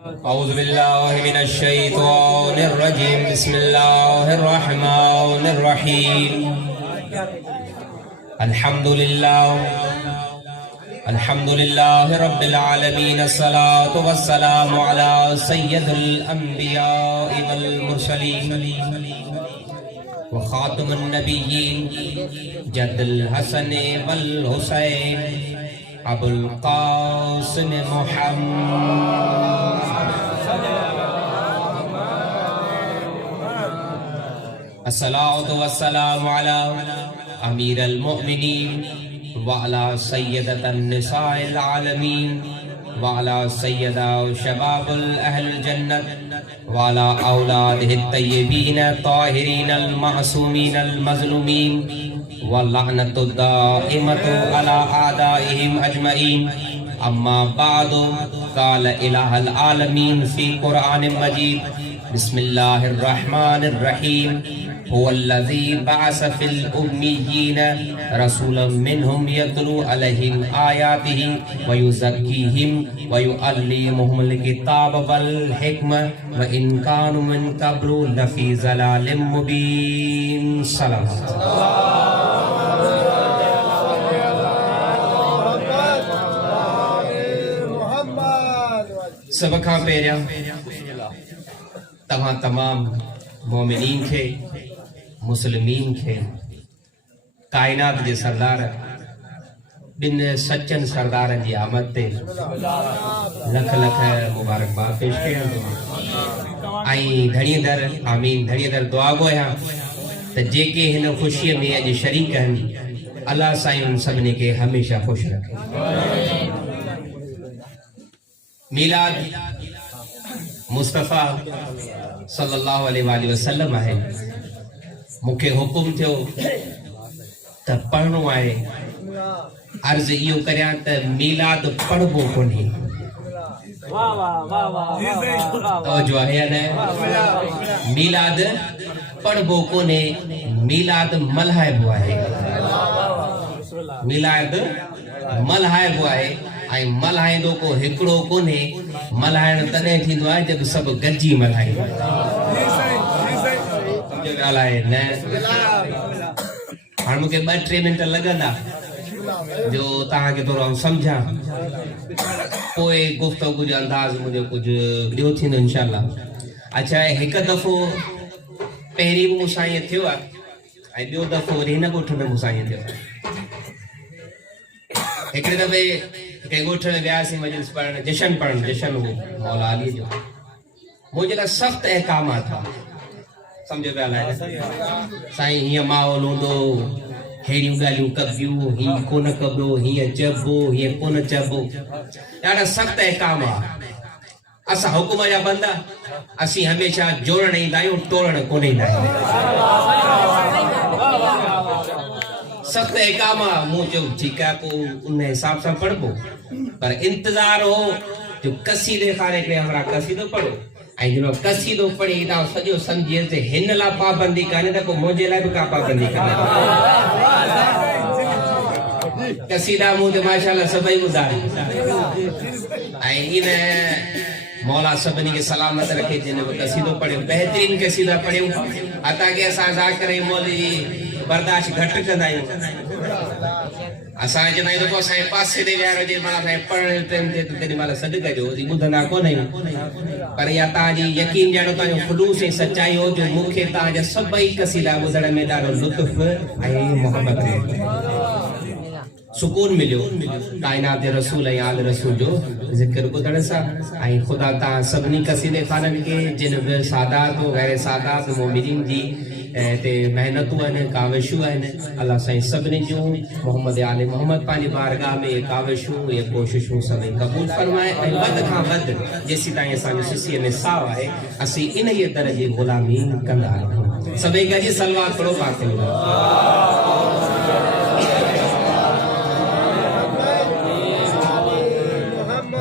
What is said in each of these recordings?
أعوذ بالله من الشيطان الرجيم بسم الله الرحمن الرحيم الحمد لله رب العالمين الصلاة والسلام على سيد الأنبياء والمرسلين وخاتم النبيين جد الحسن والحسين أبو القاسم محمد الصلاة والسلام على أمير المؤمنين وعلى سيدة النساء العالمين وعلى سيدة شباب أهل الجنة وعلى أولاده الطيبين الطاهرين المعصومين المظلومين واللعنة الدائمة على أعدائهم أجمعين أما بعد قال إله العالمين في قرآن مجيد بسم الله الرحمن الرحيم هو الذي بعث في الأميين رسولا منهم يتلو عليهم آياته ويزكيهم ويعلمهم الكتاب والحكمة وإن كانوا من قبل لفي ضلال مبين سلام सबका पेरिया तव्हां तमाम मोमिनीन खे मुस्लिमीन खे कायनात जे सरदार बिन सच्चन सरदारनि जी आमद ते लख लख मुबारकबाद पेश कयां ऐं धणीअ दर आमीन धणीअ दर दुआ गोयां त जेके हिन ख़ुशीअ में अॼु शरीक आहिनि अल्लाह साईं उन सभिनी खे हमेशह ख़ुशि रखे मीलाद मुस्तफ़ा सल्लल्लाहु अलैहि वसल्लम आहे मूंखे हुकुम थियो त पढ़णो आहे अर्ज़ इहो करियां त मीलाद पढ़बो कोन्हे तवज्जो आहे या न मीलाद पढ़बो कोन्हे मीलाद मल्हाइबो आहे मीलाद मल्हाइबो आहे ऐं मल्हाईंदो को हिकिड़ो कोन्हे मल्हाइण तॾहिं थींदो आहे जब सभु गॾिजी मल्हाईंदा ॻाल्हि आहे न हाणे मूंखे 2-3 मिंट लॻंदा जो तव्हांखे थोरो सम्झां पोइ गुफ़्तगू जो अंदाज़ मुंहिंजो कुझु ॿियो थींदो इंशाअल्लाह अच्छा हिकु दफ़ो पहिरीं बि मूंसां ईअं थियो आहे ऐं ॿियो दफ़ो वरी हिन ॻोठ में मूंसां ईअं थियो आहे हिकिड़े दफ़े कंहिं ॻोठ में वियासीं मजलिस पढ़ण जशन हो मौला अली जो मुंहिंजे लाइ सख़्तु अहकामात हुआ सम्झो पिया अलाए साईं हीअं माहौल हूंदो अहिड़ियूं ॻाल्हियूं कबियूं हीअं कोन कबो हीअं चइबो हीअं कोन चइबो ॾाढा सख़्तु अहकाम आहे असां हुकुम जा बंदा असीं हमेशह जोड़ण ईंदा आहियूं टोड़ण कोन ईंदा आहियूं सख्त एकामा मुंह जो ठीकु आहे पोइ उन हिसाब सां पढ़बो पर इंतज़ार हो जो कसीदे खाने के हमरा कसीदो पढ़ो ऐं जॾहिं कसीदो पढ़ी तव्हां सॼो सम्झी त हिन लाइ पाबंदी कान्हे त पोइ मुंहिंजे लाइ बि का पाबंदी कान्हे कसीदा मूं ते माशाअल्लाह सभई ॿुधाए ऐं इन मौला सभिनी खे सलामत रखे जिन बि कसीदो पढ़ियो बहितरीन कसीदा पढ़ियूं अताके असां ज़ाकिर मौली जी बर्दाश्त घटि कंदा आहियूं असां चवंदा आहियूं त असांजे पासे ते विहारो जे महिल असांखे पढ़ण जो टाइम थिए त तेॾी महिल सॾु कजो ॿुधंदा कोन आहियूं पर इहा तव्हांजी यकीन ॼाणो तव्हांजो ख़ुलूस ऐं सचाई हो जो मूंखे तव्हांजा सभई कसीदा ॿुधण में ॾाढो लुत्फ़ ऐं मोहबत सुकून मिलियो कायनात रसूल ऐं आल रसूल जो ज़िक्र ॿुधण सां ऐं ख़ुदा तव्हां सभिनी कसीदे ख़ाननि खे जिन बि सादात गैर सादात मोमिनीन जी ते महिनतूं आहिनि काविशूं आहिनि अल्लाह साईं सभिनी जूं मोहम्मद आले मोहम्मद पंहिंजी बारगाह में इहे काविशूं इहे कोशिशूं सभई क़बूल फरमाए ऐं वधि खां वधि जेसीं ताईं असांजी सिसीअ में साहु आहे असीं इन ई तरह जी ग़ुलामी कंदा रहूं सभई गॾिजी सलवात पढ़ो पाक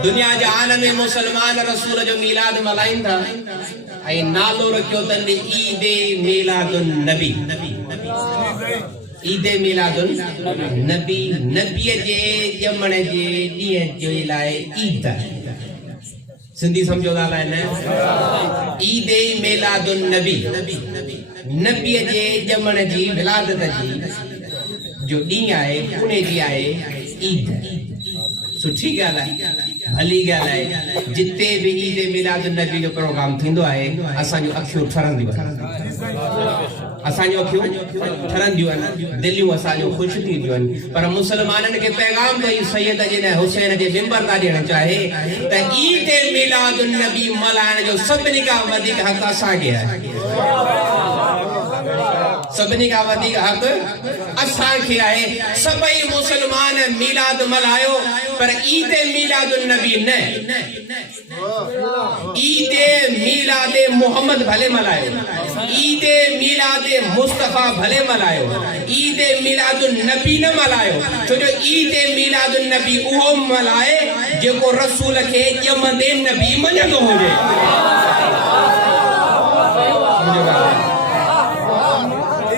दुनिया जा आलमी मुसलमान रसूल जो मीलाद मल्हाईंदा ऐं नालो रखियो अथनि ईद मीलादुन नबी ईद मीलादुन नबी नबीअ जे ॼमण जे ॾींहं जे लाइ ईद सिंधी समझो था लाइन ईद मिलादुन नबी नबी जे जमण जी मिलादत जी जो ॾींहुं आहे उन जी आहे ईद सुठी ॻाल्हि आहे भली ॻाल्हि आहे जिते बि ईद मिलादुन नबी जो प्रोग्राम थींदो आहे असांजूं अखियूं ठरंदियूं आहिनि असांजूं अखियूं ठरंदियूं आहिनि दिलियूं असांजूं ख़ुशि थींदियूं आहिनि पर मुसलमाननि खे पैगाम ॾेई सैयद जिन हुसैन जे मिंबर था ॾियणु चाहे त ईद मिलादुन नबी मल्हाइण जो सभिनी खां वधीक हक़ असांखे आहे सभिनी खां वधीक हक़ असांखे आहे सभई मुसलमान मिलाद मल्हायो पर ईद मिलादुन नबी न ईद मिलाद मोहम्मद भले मल्हायो ईद मिलाद मुस्तफा भले मल्हायो ईद मिलादुन नबी न मल्हायो छो जो ईद मिलादुन नबी उहो मल्हाए जेको रसूल खे ॼमंदे नबी मञंदो हुजे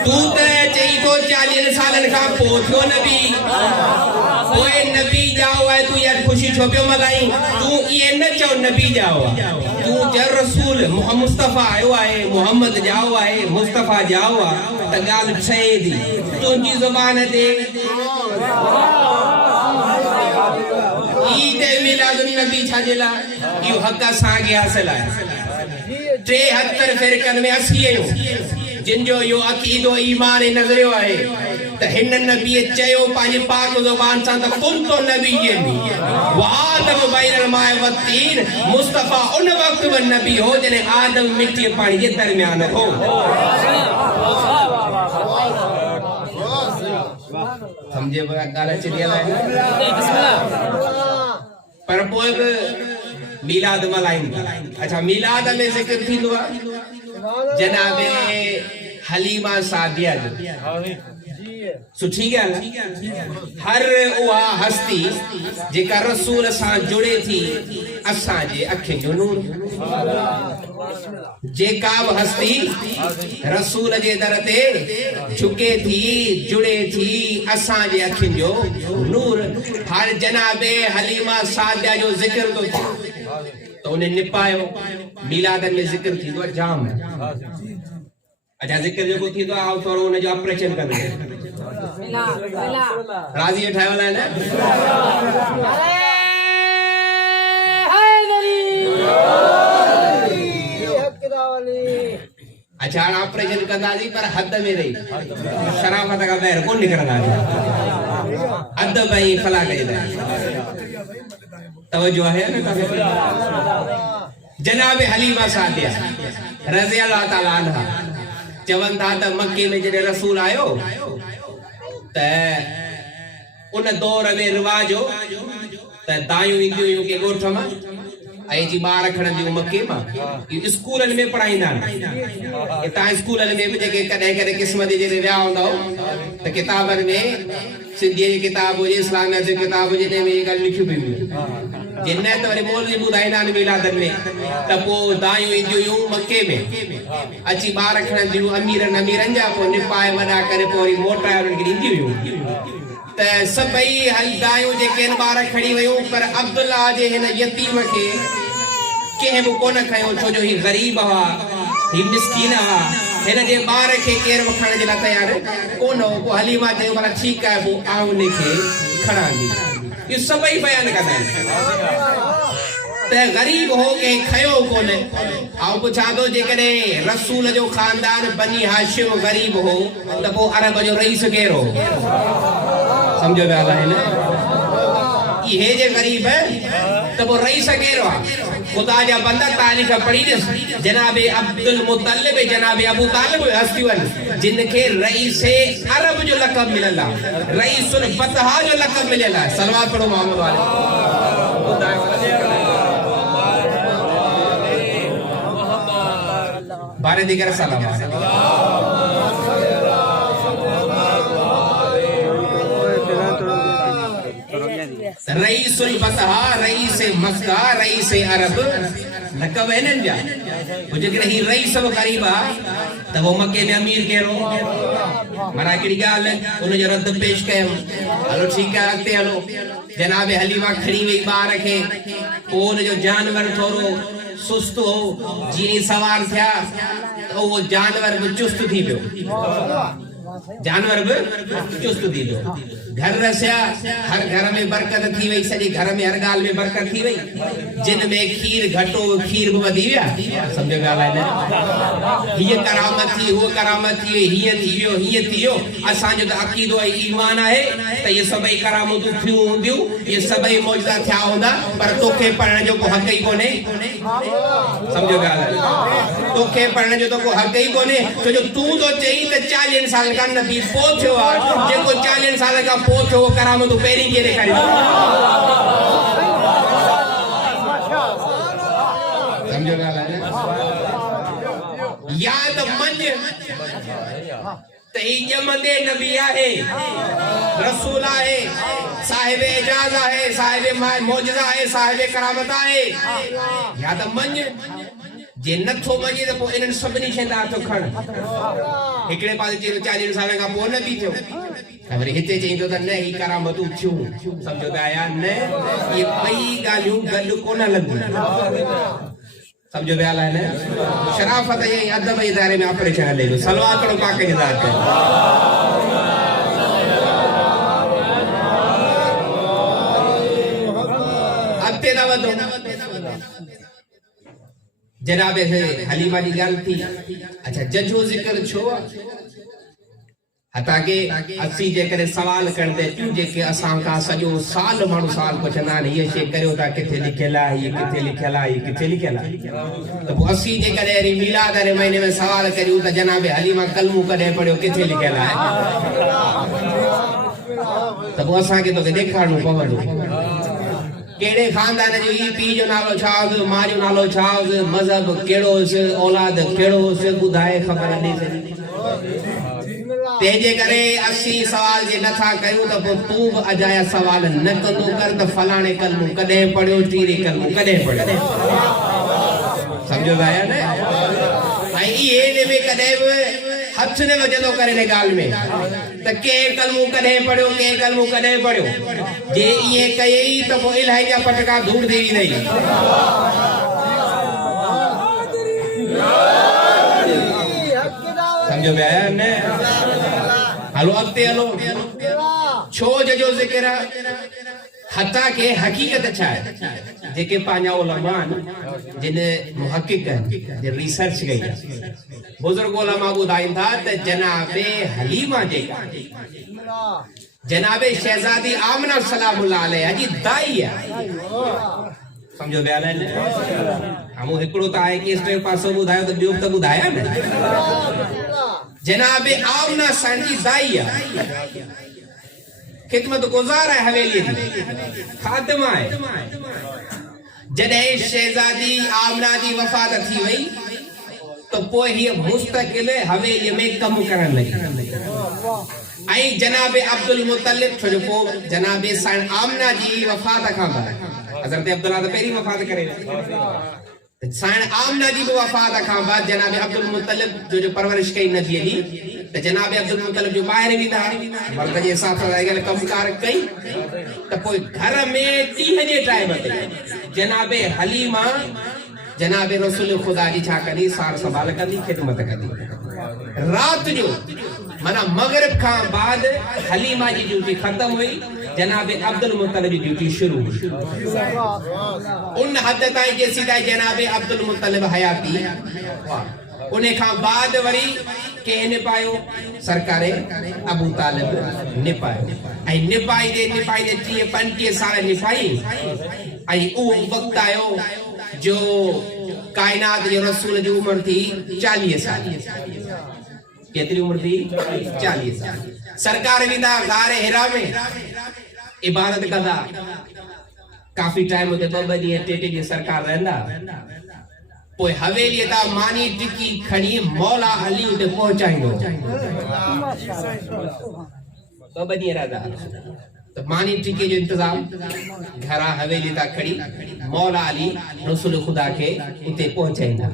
तू त चई तो 40 सालनि खां पोइ थियो नबी पोइ नबी जाओ आहे तू यार ख़ुशी छो पियो मल्हाई तू इहे न चओ नबी जाओ आहे तू चओ रसूल मुस्तफा आयो आहे मोहम्मद जाओ आहे मुस्तफा जाओ आहे त ॻाल्हि ठहे थी तुंहिंजी ज़ुबान ते ईद मिलादुन नबी छाजे लाइ इहो हक़ असांखे हासिल आहे 73 फ़िरक़नि में असीं आहियूं जिन जो यो अकीदो ईमान नज़रियो आहे त हिन नबी चयो पंहिंजी पाक ज़ुबान सां त कुंतो नबी आदम बैनल माए वतीन मुस्तफा उन वक्त में नबी हो जॾहिं आदम मिट्टी पानी जे दरमियान हो समझे ॻाल्हि अचे थी पर पोइ बि मिलाद मल्हाईंदा अच्छा मिलाद में ज़िक्र थींदो आहे जनाबे हलीमा सादिया जो सुठी ॻाल्हि हर उहा हस्ती जेका रसूल सां जुड़े थी असांजे अखियुनि जो नूर जेका बि हस्ती रसूल जे दर ते झुके थी जुड़े थी असांजे अखियुनि जो नूर हर जनाबे हलीमा सादिया जो ज़िक्र तो तो उन्हें निपायो मिलादन में ज़िक्र थी तो जाम है अच्छा ज़िक्र जो थी तो आओ थोरो उन जो ऑपरेशन कर दे राजी ठाहे वाला है ना अच्छा ऑपरेशन कंदासी पर हद में रही शराफत का बैर कोन निकरंदा अदब ऐं फला कजे तवज्जो है ना जनाब हलीमा सादिया रज़ी अल्लाह ताला अन्हा चवन था त मक्के में जॾहिं रसूल आयो त उन दौर में रिवाज हो त दायूं ईंदियूं हुयूं के ॻोठ मां ऐं जी ॿार खणंदियूं मक्के मां स्कूलनि में पढ़ाईंदा आहिनि हितां स्कूलनि में बि जेके कॾहिं कॾहिं क़िस्मत जे विया हूंदा हो त किताबनि में सिंधीअ जी किताब हुजे इस्लामिया जी किताब हुजे जंहिं में इहे ॻाल्हियूं लिखियूं पयूं जिन न त वरी मौलवी ॿुधाईंदा आहिनि मिलादनि में त पोइ दायूं ईंदियूं हुयूं मके में अची ॿार खणंदियूं अमीरनि जा पोइ निपाए वॾा करे पोइ वरी मोटाए उन्हनि खे ॾींदियूं हुयूं त सभई दायूं जेके आहिनि ॿार खणी वियूं पर अब्दुल्ला जे हिन यतीम खे कंहिं बि कोन खयो छो जो ही ग़रीब हुआ ही मिसकीन हुआ हिन जे ॿार खे केरु वखण जे लाइ तयार कोन हो पोइ हलीमा चयो भला ठीकु आहे पोइ आउं उनखे खणांदी इहो सभई बयान कंदा आहिनि त ग़रीब हो कंहिं खयो कोन ऐं पुछां थो जेकॾहिं रसूल जो ख़ानदान बनी हाशिम ग़रीब हो त पोइ अरब जो रईस केरु हो समझो पिया ॻाल्हाइनि इहे जे ग़रीब त पोइ रईस केरु आहे खुदा जा बंदा तारीख़ पढ़ी ॾिस जनाबे अब्दुल मुतलिब जनाबे अबू तालिब हस्तियूं आहिनि जिन खे रईस अरब जो लक़ब मिलियल आहे रईसुल फतहा जो लक़ब मिलियल आहे सलवात पढ़ो मोहम्मद वाले बारे दिगर सलाम रईसुल फतहा रईस मक्का रईस अरब लकब है न जा वो जगह ही रईस वो गरीबा तब वो मक्के में अमीर कहो मना कड़ी गाल उन जो रद्द पेश कयो हलो ठीक है अॻिते हलो जनाब हलीमा खड़ी वई ॿार खे पोइ उन जो जानवर थोरो सुस्त हो जीअं सवार थिया वो जानवर भी चुस्त थी पियो जानवर भी चुस्त थी पियो घर रसिया हर घर में बरकत थी वई सॼे घर में हर ॻाल्हि में बरकत थी वई जिन में खीर घटो खीर भी वधी विया सम्झो ॻाल्हि आहे न हीअ करामत थी वो करामत थी हीअं थी वियो असांजो त अक़ीदो ऐं ईमान आहे त इहे सभई करामतूं थियूं हूंदियूं इहे सभई मौजूदा थिया हूंदा पर तोखे पढ़ण जो को हक़ ई कोन्हे सम्झो ॻाल्हि आहे तोखे पढ़ण जो तो को हक़ ई कोन्हे छो जो तूं तो चई त 40 साल खां नबी पोइ थियो आहे जेको 40 साल खां पोइ थियो करामतूं पहिरीं कीअं ॾेखारी सम्झो ॻाल्हि आहे या त मंझ त ही ॼमंदे नबी आहे रसूल आहे साहिब एजाज आहे साहिब मौजज़ा आहे साहिब करामत आहे या त मंझ जे नथो मञे त पोइ इन्हनि सभिनी शयुनि हथो खण हिकिड़े पासे चयो 40 साल खां पोइ न बि थियो वरी हिते चईंदो त न ही करामतूं थियूं सम्झो त आया न इहे ॿई ॻाल्हियूं गॾु कोन लॻियूं सम्झो ॻाल्हि आहे न शराफ़त ऐं अदब जे दायरे में ऑपरेशन हले पियो सलवार करो पाक जी ज़ात अॻिते था वधो जनाब हलीमा जी ॻाल्हि थी अच्छा जजो ज़िक्र छो हता के असी जे करे सवाल करते पियूं जेके असां का सॼो साल माण्हू साल पुछंदा आहिनि हीअ शइ करियो था किथे लिखियल आहे हीअ किथे लिखियल आहे हीअ किथे लिखियल आहे त पोइ असी जे करे वरी मिलाद वारे महीने में सवाल करियूं त जनाब हलीमा कलमू कॾहिं पढ़ियो किथे लिखियल आहे त पोइ असांखे तोखे ॾेखारणो पवंदो केड़े खानदान जो ई पी जो नालो छा हो मां जो नालो छा हो मजहब केड़ो हो औलाद केड़ो हो बुधाए खबर ॾे तेजे करे असी सवाल जे नथा कयूं त पोइ तूं बि अजाया सवाल न कंदो कर त फलाणे कलमू कॾहिं पढ़ियो टीरे कलमू कॾहिं पढ़ियो सम्झो आया न ऐं इहे में कॾहिं बि हथ न वजंदो करे ने ॻाल्हि में त के कलमू कॾहिं पढ़ियो के कलमू कॾहिं पढ़ियो जे इहे कयई त पोइ इलाही जा पटका दूर थी वेंदई समझो में आया न हलो अॻिते हलो छो जो ज़िक्र हता के हकीकत छा आहे जेके पंहिंजा उलमा जिन मुहक़िक़ जे रिसर्च कई बुजुर्ग उलमा ॿुधाइनि था त जनाबे हलीमा जेका जनाबे शहजादी आमना सलामुल्लाह अलैहा जी दाई आहे समझो ॻाल्हि आहे न हमो हिकिड़ो त आहे केस टे पासो ॿुधायो त ॿियो त ॿुधाया न जनाबे आमना सन जी दाई आहे खिदमत गुज़ार है हवेली की खादिमा है जॾहिं शहजादी आमना जी वफ़ात थी वई तो पोइ हीअ मुस्तकिल हवेली में कम करण लगी आई जनाब अब्दुल मुत्तलिब छो जो पोइ जनाब साईं आमना जी वफ़ात खां बाद हज़रत अब्दुल्ला तो पहिरीं वफ़ात करे साईं आमना जी वफ़ात खां बाद जनाब अब्दुल मुत्तलिब जो परवरिश कई नबी जी त जनाब अब्दुल मुत्तलिब जो ॿाहिरि वेंदा मर्द जे साथ कमकार कई त पोइ घर में 30 जे टाइम ते जनाब हलीमा जनाब रसूल खुदा जी छा कंदी सार संभाल कंदी खिदमत कंदी रात जो माना मगरिब खां बाद हलीमा जी ड्यूटी खत्म हुई जनाब अब्दुल मुत्तलिब जी ड्यूटी शुरू हुई उन हद ताईं जे सीधा जनाब अब्दुल मुत्तलिब हयाती उन्हें खां बाद वरी के निपायो सरकारे अबू तालिब निपायो ऐं निपाई दे 30-35 साल निपाई ऐं उहो वक्त आयो जो कायनात जो रसूल जी उम्र थी 40 साल केतरी उम्र थी 40 साल सरकार विदा गारे हिरा में इबादत कंदा काफी टाइम होते 2 ॾींहं 3 ॾींहं सरकार रहंदा पोइ हवेली ता मानी टिकी खणी मौला अली उते पहुचाईंदो 2 ॾींहं रहंदा तो मानी टिके जो इंतजाम घरा हवेली ता खड़ी मौला अली रसूल खुदा के उते पहुंचाईंदा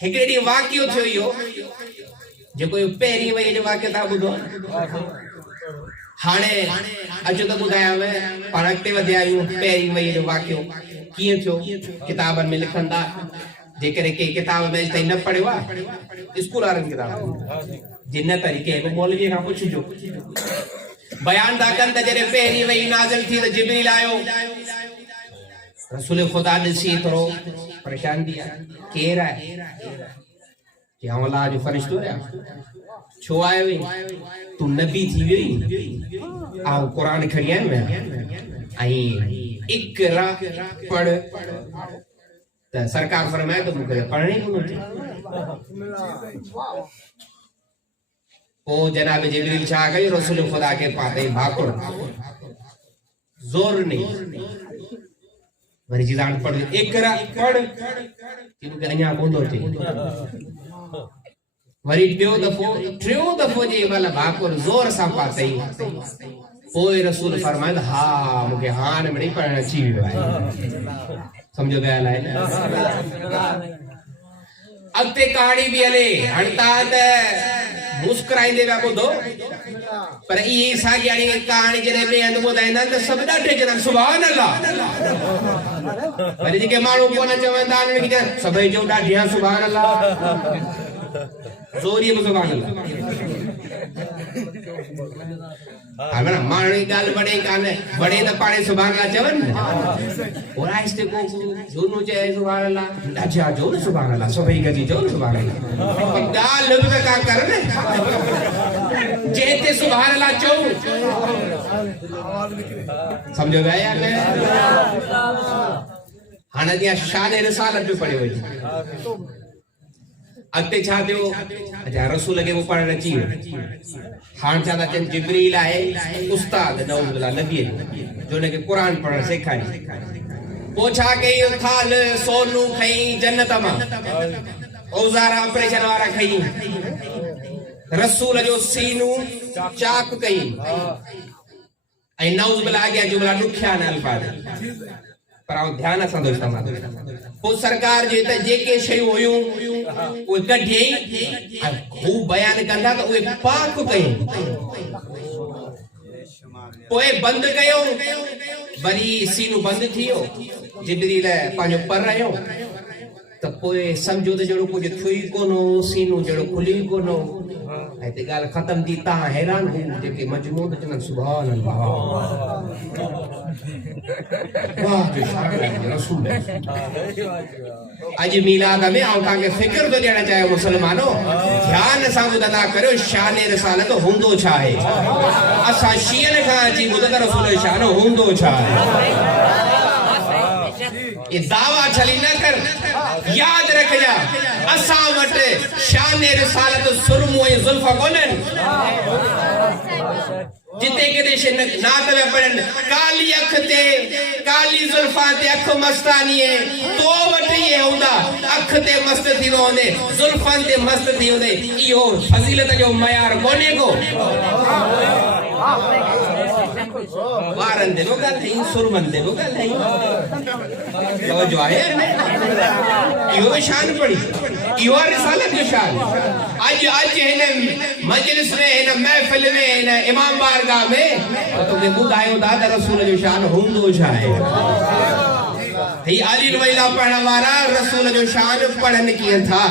हिकड़े डी वाकियो थियो यो जेको पहिरीं वई जो वाकियो ता बुधो हाणे अचो त ॿुधायांव पाण अॻिते वधिया आहियूं पहिरीं वई जो वाकियो कीअं थियो किताबनि में लिखंदा जेकॾहिं के किताब में ताईं न पढ़ियो आहे स्कूल वारनि किताब जिन तरीक़े को मौलवी खां पुछिजो बयान था कनि त जॾहिं पहिरीं वई नाज़िल थी त जिब्रील आयो रसूल खुदा ॾिसी थोरो परेशान थी आहे केरु आहे कि आउं अलाह जो फ़रिश्तो आहियां छो आयो हुई तूं नबी थी वियो आउं क़ुरान खणी आयो ऐं इक़रा पढ़ त सरकार फरमाए तो मूंखे पढ़ण ई कोन अचे ओ जनाब जिब्रील छा कयो रसूल खुदा के पाते भाकुड़ जोर नहीं वरी जिदान पढ़ इकरा पढ़ कि अञा कोंदो थे वरी टियों दफ़ो जे वाला भाकुड़ जोर सां पाते पोइ रसूल फरमाइंदा हा मूंखे हाणे में पढ़ण अची वियो आहे समझो ॻाल्हि आहे न अॻिते कहाणी बि हले हाणे तव्हां त मुस्कुराईंदे पिया ॿुधो पर इहे साॻी हाणे कहाणी जॾहिं ॿिए हंधि ॿुधाईंदा आहिनि त सभु ॾाढे चवंदा सुभान अल्लाह वरी जेके माण्हू कोन चवंदा आहिनि सभई चओ ॾाढी सुभान अल्लाह ज़ोरीअ में सुभान अल्लाह हां माण्हू जी ॻाल्हि वणे कान वणे त पाणे सुभान अल्लाह चवनि और आहिस्ते को झूनो चए सुभान अल्लाह अच्छा जो न सुभान अल्लाह सभई गॾिजी जो न सुभान अल्लाह ॻाल्हि बि का कर न जेते सुभान अल्लाह चओ समझो गया यार हाणे दिया शान रिसालत पे पढ़ियो वई अॻिते छा थियो अच्छा रसूल खे पढ़ण अची वियो हाणे छा था चवनि जिब्रील आहे उस्ताद नऊज़ बिल्लाह नबी जो हुनखे क़ुरान पढ़ण सेखारी पोइ छा कई थाल सोनू खई जन्नत मां औज़ार ऑपरेशन वारा खई रसूल जो सीनू चाक कई ऐं नऊज़ बिल्लाह अॻियां जुमला ॾुखिया न अल्फाज़ पर आउं ध्यान सां दोस्त मां पोइ सरकार जे त जेके शयूं हुयूं उहे कढियईं ऐं हू बयान कंदा त उहे पाक कयूं पोइ बंदि कयो वरी सीनू बंदि थी वियो जिब्रील पंहिंजो पर रहियो त पोइ सम्झो त जहिड़ो कुझु थियो ई कोन हो सीनू जहिड़ो खुलियो ई कोन हो ऐं हिते ॻाल्हि ख़तम थी तव्हां हैरान हूं जेके मजनून चवनि सुभान अल्लाह वाह जो शान रसूल अॼु मीलाद में आउं तव्हांखे फ़िक्र थो ॾियणु चाहियां मुस्लमानो ध्यान सां ॿुधंदा करियो शान रिसालत हूंदो छा आहे असां शीयनि खां अची ॿुध त रसूल जो शान हूंदो छा आहे ये दावा छली न कर याद रखजा असां वटि शान रिसालत सुरमो ऐं ज़ुल्फ़ कोन्हनि जिते केॾे नात में पढ़नि काली अख ते काली ज़ुल्फ़ां ते अख मस्तानी तो वटि इहे हूंदा अख ते मस्त थी वञे ज़ुल्फ़नि ते मस्त थी वञे इहो फज़ीलत जो मयार कोन्हे को वारन दे लोग गल है सुरमन दे लोग गल है तो जो है यो शान पड़ी यो रिसालत जो शान आज आज है मजलिस में है महफिल में है इमाम बारगाह में तो के बुधायो दादा रसूल जो शान हुंदो छा है ही अली वैला पढ़ण वारा रसूल जो शान पढ़न किए था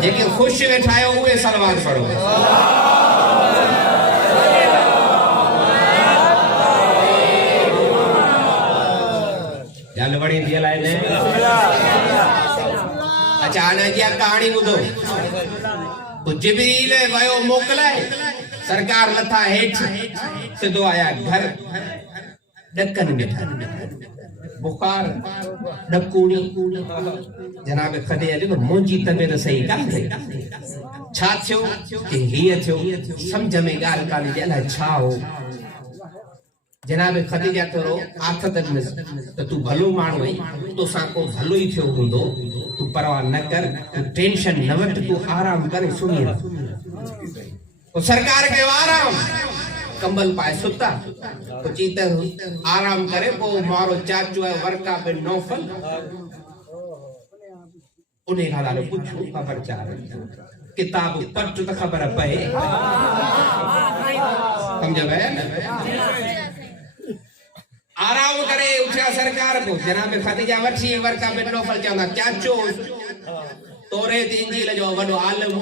जेके खुश वेठायो हुए सलवात पढ़ो गल बड़ी थी हलाए ने अचानक या कहानी ॿुधो तो जिब्रील वयो मोकलाए सरकार लथा हेठ सिधो आया घर ॾकनि वेठा बुखार ॾकूणी जनाब खदे अली मुंहिंजी तबियत सही कान रही छा थियो कि हीअं थियो सम्झ में ॻाल्हि कान थी अलाए छा हो जनाब खदीजा थोरो आथत त तू भलो माण्हू आहीं तोसां को भलो ई थियो हूंदो तू परवाह न कर तू टेंशन न वठ तू आराम करे सुम्ही रह तो सरकार के आराम कंबल पाए सुता कुछ आराम करे वो मारो चाचू है वर्का बिन नौफल उन्हें खाला पूछो खबर चार किताब पढ़ तो खबर पए समझ गए आराम करे उठा सरकार को जनाब खदीजा वठी वर्का बिन नौफल चवंदा चाचो तोरे इंजील जो वडो आलम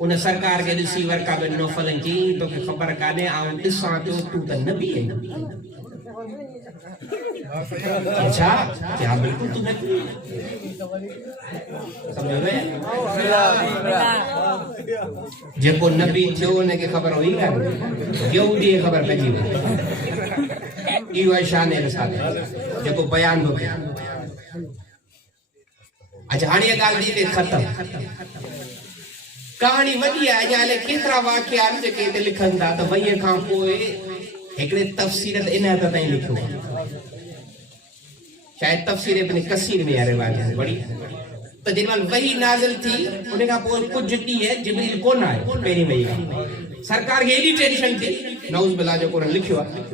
उन सरकार के ॾिसी वर्का बिन नौफल जी तोखे ख़बर कान्हे आऊं ॾिसां पियो तूं त नबी आहीं अच्छा क्या बिल्कुल तू नबी समझ गए जेको नबी थियो उनखे ख़बर हुई कान्हे यहूदी खे ख़बर पइजी वई इहो आहे शान रिसालत जेको बयान बि कयो अच्छा हाणे इहा ॻाल्हि थी ख़तम कहानी वॾी आहे अञा हले केतिरा वाक़िया आहिनि जेके हिते लिखनि था त वईअ खां पोइ हिकिड़े तफ़सीर ते इन हद ताईं लिखियो आहे शायदि तफ़सीर इब्न कसीर में आहे रिवायत बड़ी त जेमहिल वही नाज़िल थी उन खां पोइ कुझु ॾींहं जिब्रील कोन आयो पहिरीं वही खां सरकार खे एॾी टेंशन थी नऊज़ बिल्लाह जो क़ुरान लिखियो आहे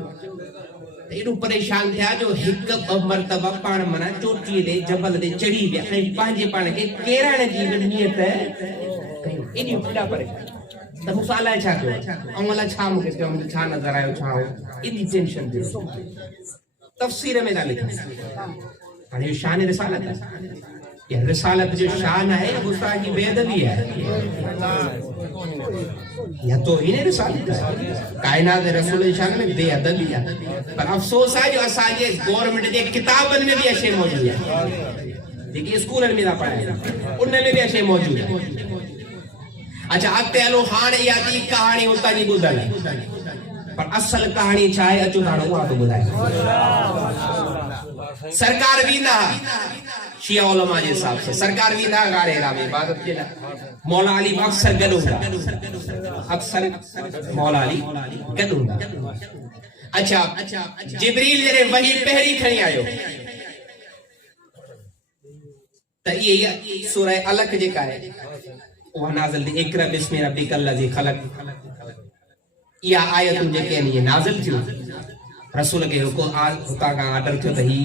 एॾो परेशान थिया जो हिकु ॿ मरतबा पाण माना चोटीअ ते जबल ते चढ़ी विया ऐं पंहिंजे पाण खे केरण जी बि नियत एॾी पीड़ा परेशान त मूंसां अलाए छा कयो ऐं अलाए छा मूंखे चयो मुंहिंजो छा नज़र आयो छा हो एॾी टेंशन थी तफ़सीर में था लिखनि हाणे इहो शान रिसालत आहे या रिसालत जो शान है गुस्ताखी की बेअदबी है या तो ही ने रिसालत है कायनात रसूल शान में बेअदबी है पर अफसोस है जो असांजे गवर्नमेंट जे किताबन में भी ऐसे मौजूद है जेके स्कूलन में ना पढ़ाया उनमें भी ऐसे मौजूद है अच्छा अॻिते हलो हाणे इहा थी कहाणी उतां जी ॿुधण पर असल कहानी छा आहे अचो हाणे उहा थो ॿुधाए सरकार वींदा शिया उलमा जे हिसाब से सरकार वींदा गाड़े हेरा में इबादत के लाइ मौला अली अक्सर गॾु हूंदा अक्सर मौला अली गॾु हूंदा अच्छा जिब्रील जॾहिं वही पहिरीं खणी आयो त इहा सूरह अलक जेका आहे उहा नाज़िल थी इक़रा बिस्मि रब्बिकल लज़ी ख़लक़ इहा आयतूं जेके आहिनि इहे नाज़िल थियूं रसूल खे हुतां खां ऑर्डर थियो त ही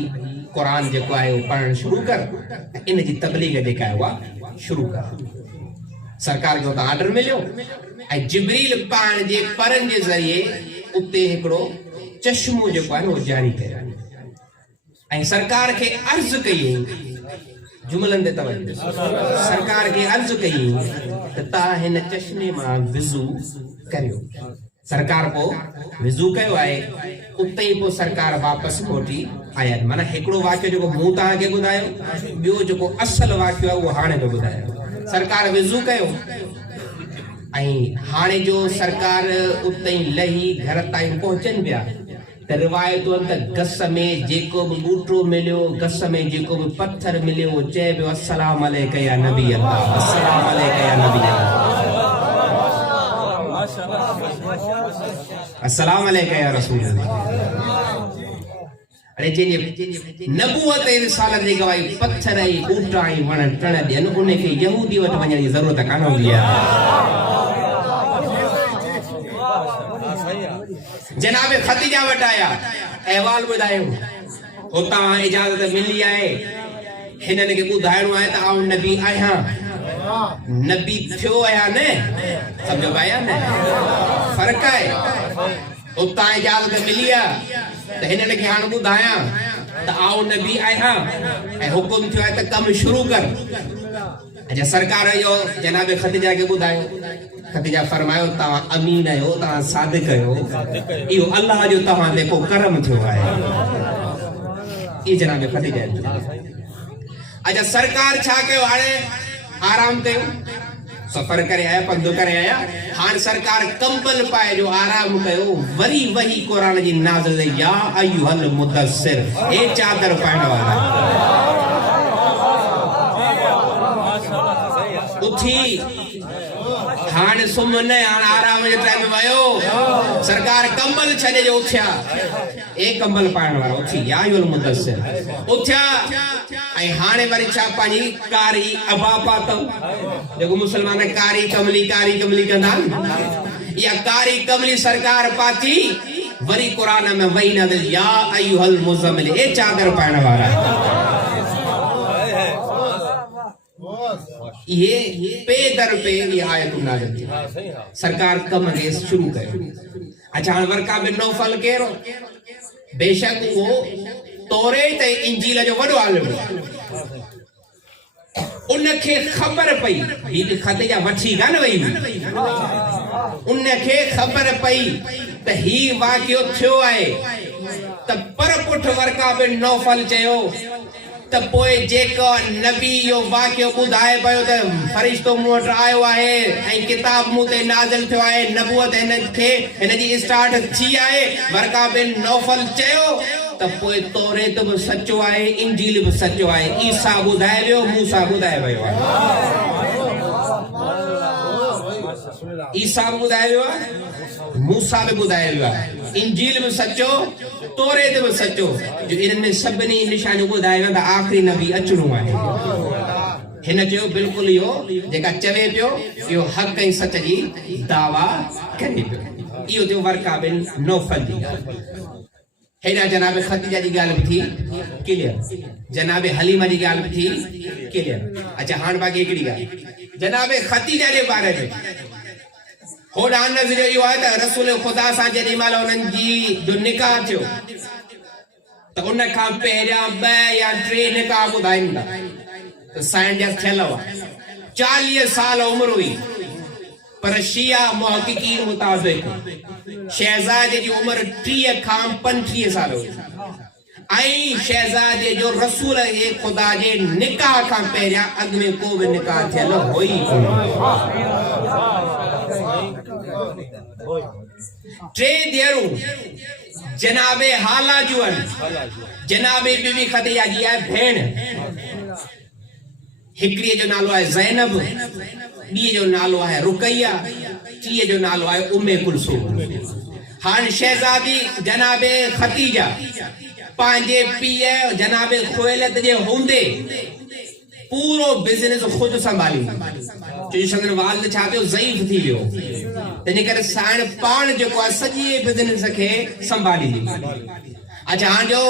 क़ुरान जेको आहे उहो पढ़णु शुरू कर इन जी तबलीग जेका आहे उहा शुरू कर सरकार खे हुतां ऑर्डर मिलियो ऐं जिब्रील पाण जे परनि जे ज़रिए उते हिकिड़ो चश्मो जेको आहे उहो जारी कयो ऐं सरकार खे अर्ज़ु कई जुमलन दे तवज्जो सरकार के अर्ज कई ता हिन चश्मे मां विजू करियो सरकार को विजू कयो आहे उते ही पो सरकार वापस मोटी आया माना हिकड़ो वाक्य जो मूं ता के बुधायो बियो जो असल वाक्य है वो हाने तो बुधायो सरकार विजू कयो आई हाने जो सरकार उते ही लही घर ताईं पहुंचन बिया त रिवायतों त गस में जेको भी बूटो मिलियो गस में जेको भी पत्थर मिलियो चए पियो अस्सलाम अलैका या नबी अल्लाह अस्सलाम अलैका या नबी अल्लाह अस्सलाम अलैका या रसूल अल्लाह अरे जे नबूवत ऐं रिसालत जी गवाही पत्थर ऐं बूटा ऐं वण टण ॾियनि उन खे यहूदी वटि वञण जी ज़रूरत कान हूंदी आहे जनाब खदीजा वटि आया अहवाल ॿुधायो हुतां इजाज़त मिली आहे हिननि खे ॿुधाइणो आहे त आउं नबी आहियां नबी थियो आहियां न सम्झो आहियां न फ़र्क़ु आहे हुतां इजाज़त मिली आहे त हिननि खे हाणे ॿुधायां त आउं नबी आहियां ऐं हुकुम थियो आहे त कमु शुरू कर अच्छा सरकार इहो जनाब खदीजा खे ॿुधायो खदीजा फरमायो तव्हां अमीन आहियो तव्हां सादिक आहियो इहो अल्लाह जो तव्हां ते को करम थियो आहे ई जनाब खदीजा अच्छा सरकार छा कयो हाणे आराम कयो सफ़र करे आया पंधु करे आया हाणे सरकार कंबल पाए जो आराम कयो वरी वही क़ुरान जी नाज़िल या अय्युहल मुदस्सिर ए चादर पाइण वारा उथी हाणे सुम्हन हाणे आराम जे टाइम वयो सरकार कंबल छॾे जो उथिया ए कंबल पाइण वारा उथी या अय्युहल मुदस्सिर उथिया ऐं हाणे वरी छा पंहिंजी कारी अबा पातऊं जेको मुस्लमान कारी कमली कंदा या कारी कमली सरकार पाती वरी कुरान में वही नाज़िल या अय्युहल मुज़म्मिल ए चादर पाइण वारा ये पे दर पे ये आयत नाज़िल थी सरकार कम के शुरू कयो। अच्छा हाणे वर्का बिन नौफल केरो बेशक वो तौरेत ऐं इंजील जो वॾो आलिम उनखे ख़बर पई हीअ ख़त जा वठी कान वई उनखे ख़बर पई त ही वाक़ियो थियो आहे त पर पुठ वर्का बिन नौफल चयो त पोइ जेको नबी यो वाक़ियो ॿुधाए पियो त फ़रिश्तो मूं वटि आयो आहे ऐं किताब मूं ते नाज़िल थियो आहे नबूअत हिनखे हिनजी स्टार्ट थी आहे वर्का बिन नौफल चयो त पोइ तौरेत बि सचो आहे इंजील बि सचो आहे ईसा ॿुधाए वियो मूसा ॿुधाए वियो आहे ईसा बि ॿुधाए वियो आहे मूसा बि ॿुधाए वियो आहे इंजील बि सचो तौरेत बि सचो जो इन्हनि में सभिनी निशानियूं ॿुधाए वियो त आख़िरी नबी अचणो आहे हिन चयो बिल्कुलु इहो जेका चवे पियो इहो हक़ ऐं सच जी दावा करे पियो इहो थियो वर्का बिन नौफल जी हेॾा जनाब ख़दीजा जी ॻाल्हि बि थी क्लियर जनाब हलीमा जी ॻाल्हि बि थी क्लियर। अच्छा हाणे बाक़ी हिकिड़ी ॻाल्हि जनाब ख़दीजा जे बारे में होॾां नज़रियो इहो आहे त रसूल ख़ुदा सां जेॾी महिल उन्हनि जी जो निकाह थियो त उन खां पहिरियां 2 या 3 निकाह ॿुधाईंदा त साईं जा थियल हुआ 40 साल उमिरि हुई पर शिया मुहक़िक़ीन मुताबिक़ शहज़ादे जी उमिरि 30 खां 35 साल हुई ऐं शहज़ादे जो रसूल ख़ुदा जे निकाह खां पहिरियां अॻ में को बि निकाह थियल हुई टे धीअरूं जनाबे हाला जूं आहिनि जनाबे बीबी ख़दीजा जी आहे भेण हिकिड़ीअ जो नालो आहे ज़ैनब ॿीअ जो नालो आहे रुकैया टीअ जो नालो आहे उम्मे कुलसूम। हाणे शहज़ादी जनाबे ख़दीजा पंहिंजे पीउ जनाबे खुवैलत जे हूंदे पूरो बिज़नेस ख़ुदि संभालियो छो संदन वालिद छा थियो ज़ईफ़ थी वियो तंहिंजे करे साईं पाण जेको आहे सॼे बिज़नेस खे संभाली ॾिनी। अच्छा हाणे जो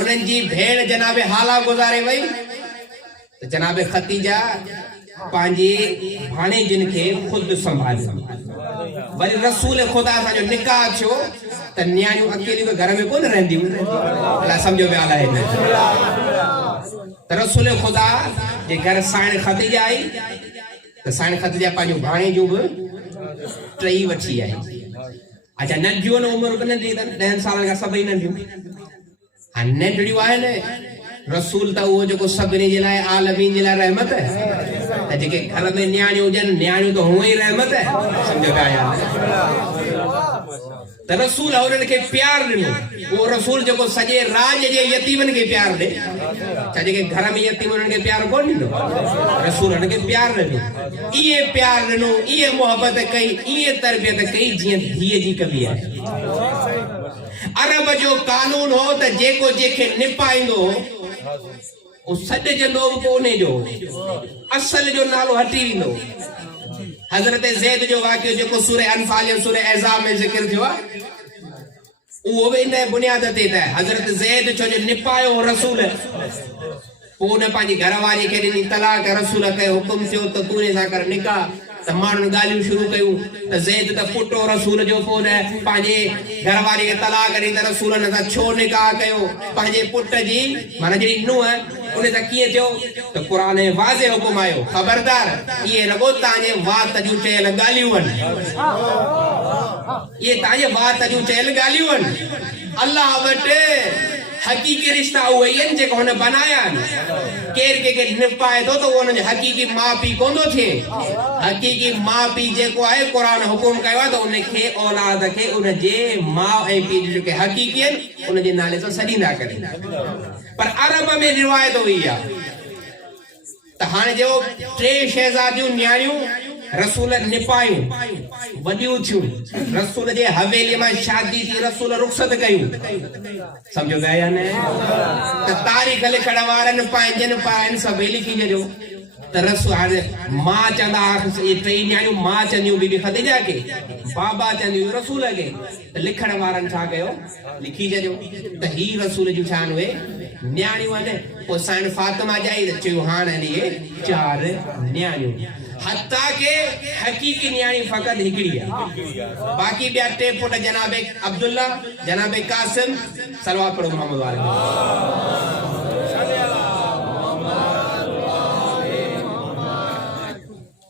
उन्हनि जी भेण जनाबे हाला गुज़ारे वई त जनाबे ख़दीजा पंहिंजे भाणेजिन खे ख़ुदि संभालियो वरी रसूल ख़ुदा सां जो निकाह थियो त न्याणियूं अकेलियूं घर में कोन रहंदियूं अलाए सम्झो पिया अलाए त रसूल ख़ुदा जे घर साईं ख़दीजा आई त साईं ख़दीजा पंहिंजूं भाणेजियूं बि 3 वठी आई। अच्छा नंढियूं न उमिरि बि नंढी अथनि 10 साल खां सभई नंढियूं हाणे नंढड़ियूं आहिनि रसूल त उहो जेको सभिनी जे लाइ आलमीन जे लाइ रहमत आहे त जेके घर में न्याणियूं हुजनि न्याणियूं त हूअं ई रहमत आहे सम्झो पिया त रसूल उन्हनि खे प्यार ॾिनो उहो रसूल जेको सॼे राज जे यतीमनि खे प्यार ॾे छा जेके घर में यतीम उन्हनि खे प्यार कोन ॾींदो रसूल उन्हनि खे प्यार ॾिनो इहे प्यार ॾिनो इहे मोहबत कई इहे तरबियत कई जीअं धीअ जी कबी आहे। अरब जो कानून हो त जेको जंहिंखे निपाईंदो वो सॾजंदो बि कोन्हे जो असल जो नालो हटी वेंदो। हज़रत ज़ैद जो वाक़ियो जेको सूरह अनफाल या सूरह अहज़ाब में ज़िक्र थियो आहे उहो बि इन बुनियाद ते त हज़रत ज़ैद छो जो निपायो रसूल पोइ उन पंहिंजी घरवारी खे ॾिनी तलाक रसूल कयो हुकुम थियो त तूं सां कर निकाह त माण्हुनि ॻाल्हियूं शुरू कयूं त ज़ैद त पुटो रसूल जो पोइ पंहिंजे घरवारी खे तलाक ॾिनी त रसूल न सां छो निकाह कयो पंहिंजे पुट जी माना जहिड़ी नुंहुं उन सां कीअं थियो त क़ुरान में वाज़े हुकुम आयो ख़बरदार इहे रगो तव्हांजे वात जूं चयल ॻाल्हियूं आहिनि इहे तव्हांजे वात जूं चयल ॻाल्हियूं आहिनि अल्लाह वटि हक़ीक़ी रिश्ता उहे ई आहिनि जेका हुन बनाया आहिनि केरु कंहिंखे निपाए थो त उहो हुनजो हक़ीक़ी माउ पीउ कोन थो थिए हक़ीक़ी माउ पीउ जेको आहे क़ुरान हुकुम कयो आहे त उनखे औलाद खे उनजे माउ ऐं पीउ जेके हक़ीक़ी आहिनि उनजे नाले सां सॾींदा करे पर अरब में रिवायत हुई आहे त हाणे जो 3 शहज़ादियूं न्याणियूं रसूल निपायूं वॾियूं थियूं रसूल जे हवेली में शादी थी रसूल रुख़सत कयूं समझो गया या न त तारीख़ लिखण वारनि पंहिंजनि पाइनि सभई लिखी छॾियो त रसूल हाणे मां चवंदा ये टे न्याणियूं मां चवंदियूं बीबी ख़दीजा खे बाबा चवंदियूं रसूल खे त लिखण वारनि छा कयो लिखी छॾियो त ही रसूल जूं छा आहिनि उहे न्याणियूं आहिनि पोइ साईं फातिमा जाई चयो हाणे इहे 4 न्याणियूं हत्ता के हकीकी न्याणी फकत हिकड़ी है बाकी ॿिया 3 पुट जनाबे अब्दुल्ला जनाबे कासिम सलवात पढ़ो मोहम्मद वाले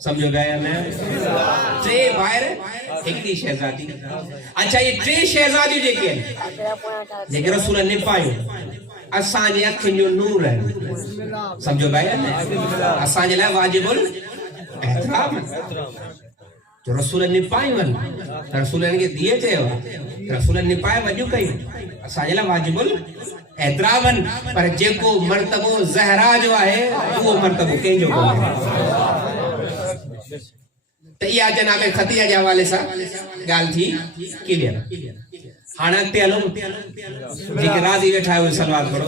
समझो गया न 3 ॿाहिरि हिकड़ी शहजादी अच्छा ये 3 शहजादियूं जेके आहिनि जेके रसूल निपायूं असांजे अखियुनि जो नूर है समझो गया न असांजे लाइ वाजिबुल एहतराम जो रसूल निपायूं आहिनि रसूल खे दिए चयो रसूल निपाए वॾियूं कयूं असांजे लाइ वाजिबुल एहतराम पर जेको मर्तबो ज़हरा जो आहे उहो मर्तबो कंहिंजो कोन्हे त इहा जनाबे खतीजा जे हवाले सां ॻाल्हि थी क्लियर हाणे अॻिते हलूं जेके राज़ी वेठा आहियो सलवात पढ़ो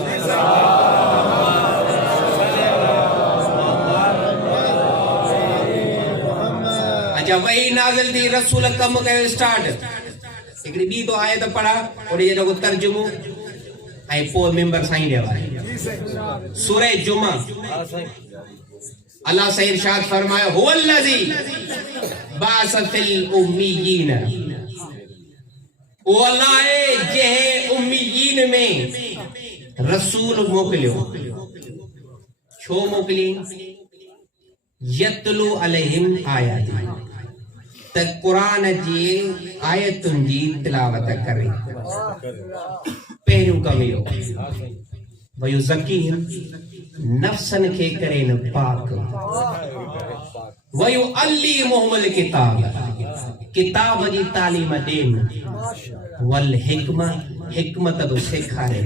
अच्छा वही नाज़िल थी रसूल कम कयो स्टार्ट हिकिड़ी ॿी तो आयत पढ़ा उनजे जेको तर्जुमो ऐं पोइ मेंबर साईं ॾियो आहे सूरह जुमा अल्लाह से इरशाद फरमायो हुवल्लज़ी बाअस फिल उम्मीयीन ओ अल्लाह है जे उम्मीयीन में रसूल मोकिलियो छो मोकिली यतलू अलैहिम आयाती त क़ुरान जी आयतुनि जी तिलावत करे पहिरियों कम इहो वयो ज़कीहिम नफ्सन खे करे न पाक वयो अल्लीमुहुल किताब किताब जी तालीम ॾेन वल हिकमा हिकमत बि सेखारे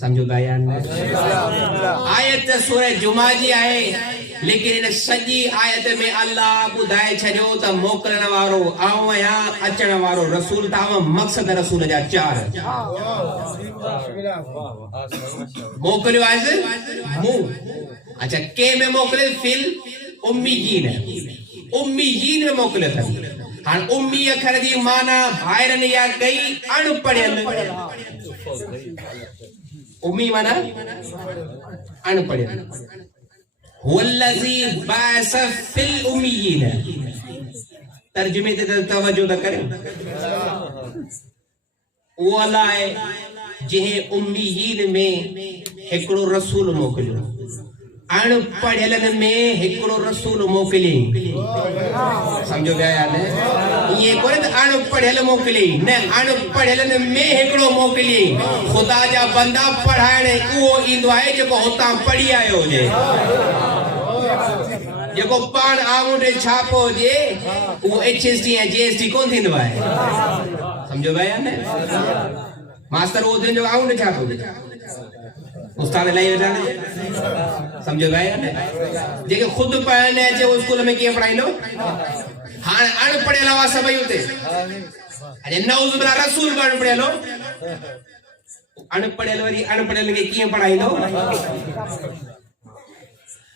समझो गया आयत सूरह जुमा जी आहे लेकिन इन सॼी आयत में अल्लाह ॿुधाए छॾियो त मोकिलण वारो आऊं आहियां अचण वारो रसूल त मक़सद रसूल जा 4 मोकिलियो आहे मूं अच्छा के में मोकिले फिल उम्मीयीन में मोकिलियो अथनि हाणे उम्मी अखर जी माना ॿाहिरनि या कई अणपढ़ियल उम्मी माना अणपढ़ियल हुवल्लज़ी बाअस फिल उम्मीयीन तर्जुमे ते तवज्जो त करें वो अल्लाह है जंहिं उम्मीयीन में हिकिड़ो रसूल मोकिलियो अणपढ़ियलनि में हिकिड़ो रसूल मोकिलियईं समझो गया या न ये कोन्हे त अणपढ़ियल मोकिलियईं न अणपढ़ियलनि में हिकिड़ो मोकिलियईं ख़ुदा जा बंदा पढ़ाइण उहो ईंदो आहे जेको हुतां पढ़ी आयो हुजे जेको पाण आङूठे छापो हुजे उहो HST ऐं JST कोन थींदो आहे समझो गया न मास्टर वो दिन जो आऊं छा तो उस्ताद लाई वेठा समझो गया न जेके खुद पढ़ने अचे वो स्कूल में कीअं पढ़ाईंदो हाणे अणपढ़ियल हुआ सभई उते अरे नौज़ बिल्ला रसूल बि अणपढ़ियल हो अणपढ़ियल वरी अणपढ़ियल खे कीअं पढ़ाईंदो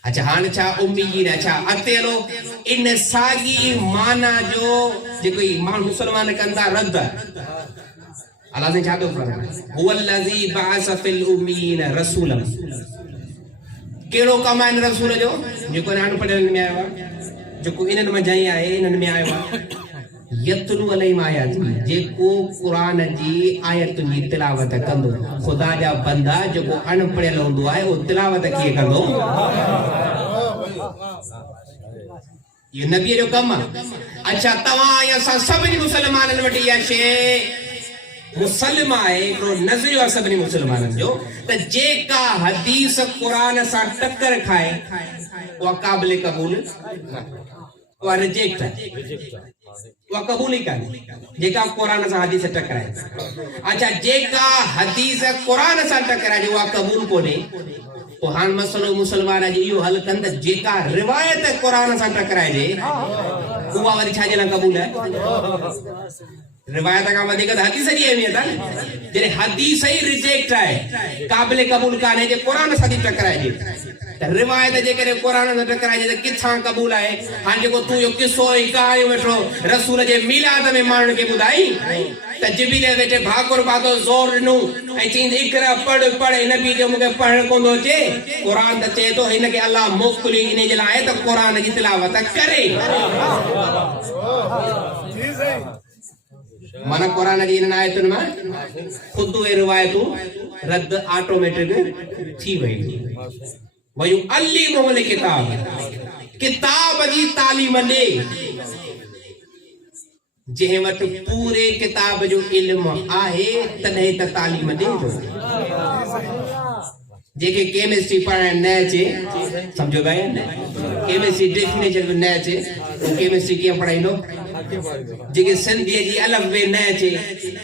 अच्छा हाणे छा उम्मीद अच्छा अॻिते हलो इन साॻी माना जो जेको माण्हू मुस्लमान कंदा रद अल्लाह ने छा थो फरमाए हुवल्लज़ी बाअस फिल उम्मीयीन रसूलन कहिड़ो कम आहे रसूल जो जेको अणपढ़ियल में आयो आहे जेको इन्हनि मंझां ई आहे इन्हनि में आयो आहे यतलू अलैहिम आयाती जेको क़ुरान जी आयतुनि जी तिलावत कंदो ख़ुदा जा बंदा जेको अणपढ़ियल हूंदो आहे उहो तिलावत कीअं कंदो ये नबी जो कम अच्छा तव्हां या असां सभिनी मुसलमाननि वटि इहा शइ मुसलमा आहे हिकिड़ो नज़रियो आहे सभिनी मुसलमाननि जो त जेका हदीस क़ुरान सां टक्कर खाए उहा क़ाबिल क़बूल उहा रिजेक्ट आहे उहा क़बूल ई कान्हे जेका क़ुरान सां हदीस टकराए अच्छा जेका हदीस क़ुरान सां टकराए उहा क़बूल कोन्हे तो हान मसलो मुसलमान जी इहो हल कंद जेका रिवायत कुरान सां टकराइजे उहा वरी छाजे लाइ क़बूल है रिवायत का वधीक हदीस जी अहमियत है जॾहिं हदीस ही रिजेक्ट है काबिल क़बूल कान्हे जे कुरान सां थी टकराइजे त रिवायत जे करे कुरान सां टकराइजे त किथां क़बूल आहे हाणे जेको तूं इहो किस्सो ऐं कहाणी वेठो रसूल जे मीलाद में माण्हुनि खे ॿुधाई त जिब्रील वेठे भाकुर पातो ज़ोर ॾिनो ऐं चईं इकरा पढ़ पढ़ नबी जो मूंखे पढ़णु कोन थो अचे कुरान त चए थो हिनखे अलाह मोकिलियो इन जे लाइ त कुरान जी तिलावत करे माना कुरान जी इन आयतुनि मां खुद उहे रिवायतूं रद्द ऑटोमेटिक थी वयूं अल्लीमुहुल किताब किताब जी तालीम ॾे जंहिं वटि पूरे किताब जो इल्म आहे तॾहिं त तालीम ॾे थो जेके केमिस्ट्री पढ़ण न अचे सम्झो भाई केमिस्ट्री डेफिनेशन न अचे वो केमिस्ट्री कीअं पढ़ाईंदो जेके सिंधी जी अलॻि वे न अचे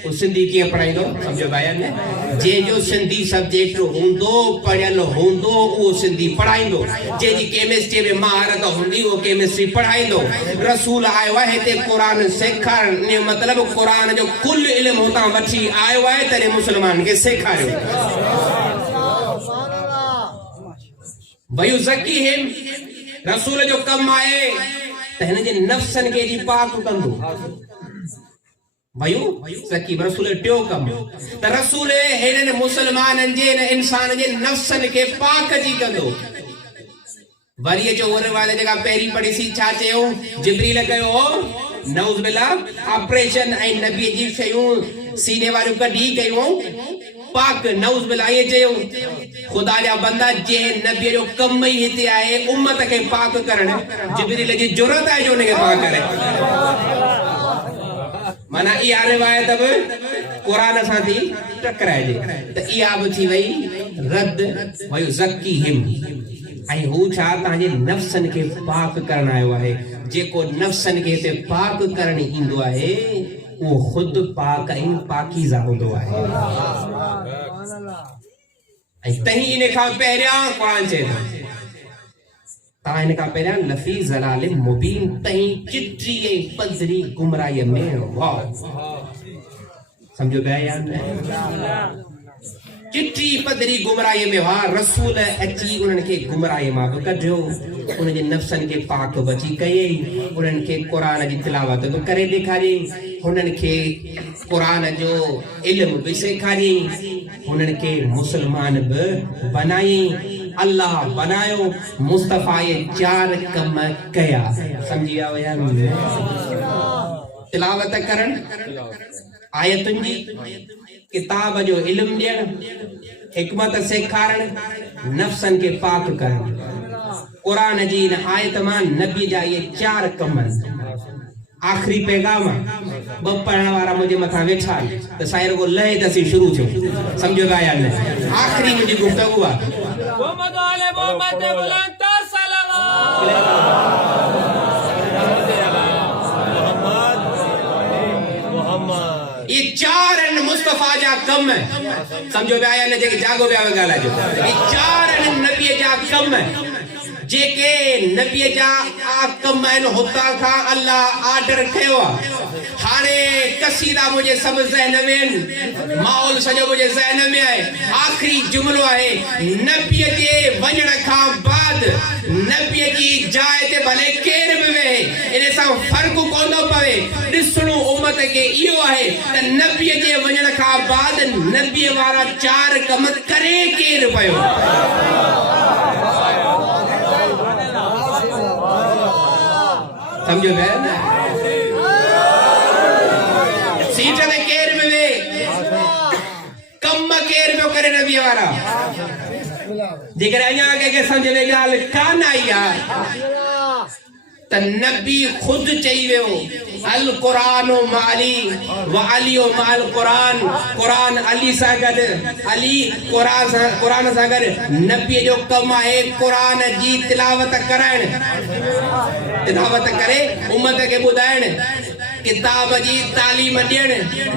वो सिंधी कीअं पढ़ाईंदो सम्झो भाई जंहिंजो सिंधी सब्जेक्ट हूंदो पढ़ियल हूंदो उहो सिंधी पढ़ाईंदो जंहिंजी केमिस्ट्री में महारत हूंदी उहो केमिस्ट्री पढ़ाईंदो रसूल आयो आहे हिते क़ुरान सेखारण मतिलबु क़ुरान जो कुल इल्मु हुतां वठी आयो आहे तॾहिं मुस्लमान खे सेखारियो भई ज़कीहिम रसूल जो कम आहे त हिन जे नफ़्सन खे जी पाक कंदो भई ज़की रसूल टियों कम त रसूल हिननि मुसलमाननि जे हिन इंसान जे नफ़्सन खे पाक जी कंदो वरी जो वो रिवायत जेका पहिरीं पढ़ीसीं छा चयो जिब्रील कयो नऊज़ बिल्लाह ऑपरेशन ऐं नबी जी शयूं सीने वारियूं कढी कयूं पाक नऊज़ बिल्लाह ये चयो खुदा जा बंदा जे नबी जो कम ही हिते आहे उम्मत खे पाक करण जिब्रील जी ज़रूरत आहे जो उनखे पाक करे माना इहा रिवायत बि कुरान सां थी टकराइजे त इहा बि थी वई रद्द वई ज़कीहिम ऐं हू छा तव्हांजे नफ़्सन खे पाक करण आयो आहे जेको नफ़्सन खे हिते पाक करण ईंदो आहे वो खुद पाक ऐं पाकीज़ा हूंदो आहे ऐं तही इन खां पहिरियां क़ुरान चए थो तव्हां हिन खां पहिरियां लफ़ी ज़लालिम मुबीन तही चिटी ऐं पधरी गुमराहीअ में वाह सम्झो पिया या न चिटी पधरी गुमराहीअ में वाह रसूल अची उन्हनि खे गुमराहीअ मां बि कढियो उन जे नफ़्सन खे पाक बची कयई उन्हनि खे क़ुरान जी तिलावत बि करे ॾेखारियई हुननि खे क़ुरान जो इल्म बि सेखारियई हुननि खे मुसलमान बि बनायई अल्लाह बनायो मुस्तफ़ा ये 4 कम कया समझी विया या तिलावत करण आयतुनि जी किताब जो इल्म ॾियण हिकमत सेखारण नफ़्सन खे पाक करण क़ुरान जी इन आयत मां नबी जा ये 4 कम आखिरी पैगाम ब पढ़ण वारा मुझे मथा वेठा त साईं रुगो लहे तसी शुरू थियो समझो या न आखिरी मुझी गुफ्तगू आ मोहम्मद आले मोहम्मद बुलंद सल्लल्लाहु ये 4 मुस्तफा जा कम समझो या न जेके जागो पिया गाला जो ये 4 नबी जा कम जेके नबी जा कम आहिनि हुतां खां अल्लाह आर्डर कयो हाणे कसीदा मुझे सब ज़हन में माहौल सॼो मुझे ज़हन में आहे आखिरी जुमलो आहे नबी जे वञण खां बाद नबी जी जाइ ते भले केर बि वेहे इन सां फ़र्क़ कोन थो पवे ॾिसणो उम्मत खे इहो आहे त नबी जे वञण खां बाद नबी वारा 4 कम करे केर पियो समझो ना सीट में केर में वे कम केर पियो करे नबी वारा जेकर अञा के समझ में ॻाल्हि कान आई आहे त नबी खुद चई वियो अल कुरान माली व अलियो माल कुरान कुरान अली सां गॾु अली कुरान सां गॾु नबी जो कम आहे कुरान जी तिलावत करण तिलावत करे उम्मत के ॿुधाइण किताब जी तालीम ॾियण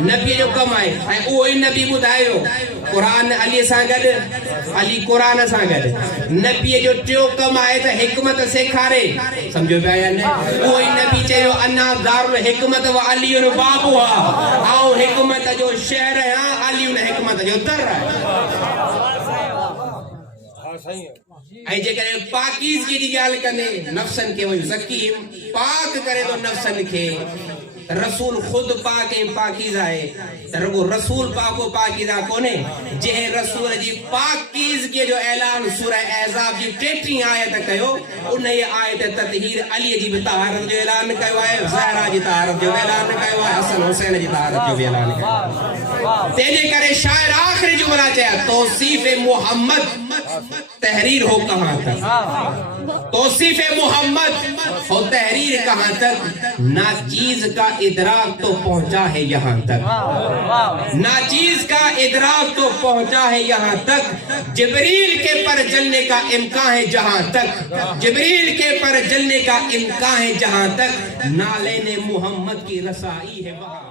नबी जो कम आहे ऐं उहो ई नबी ॿुधायो क़ुरान अली सां गॾु अली क़ुरान सां गॾु नबीअ जो टियों कम आहे त हिकमत सेखारे सम्झो पिया या न उहो ई नबी चयो अना दारुल हिकमत व अलीयुन बाबुहा ऐं हिकमत जो शहर आहियां अलीयुन हिकमत जो दर आहे ऐं जेकॾहिं पाकीज़गी जी ॻाल्हि कंदे नफ़्सनि खे वही ज़कीम पाक करे थो नफ़्सनि खे रसूल खुद पाक ऐं पाकीज़ आहे त रुगो रसूल पाको पाकीज़ा कोन्हे जंहिं रसूल जी पाकीज़गी जो ऐलान सूरह अहज़ाब जी 33 आयत कयो उन ई आयत ततहीर अली जी बि तहारत जो ऐलान कयो आहे ज़हरा जी तहारत जो ऐलान कयो आहे हसन हुसैन जी तहारत जो बि ऐलान कयो तंहिंजे करे शायर आख़िरी जुमला चया तौसीफ़ मोहम्मद तहरीर हो कहां तक तौसीफ़ मोहम्मद हो तहरीर कहां तक नाचीज का इदराक तो पहुंचा है यहाँ तक नाचीज का इदराक तो पहुंचा है यहाँ तक जिब्रील के पर जलने का इम्कान है जहां तक जिब्रील के पर जलने का इम्कान है जहां तक नाले ने मोहम्मद की रसाई है वहां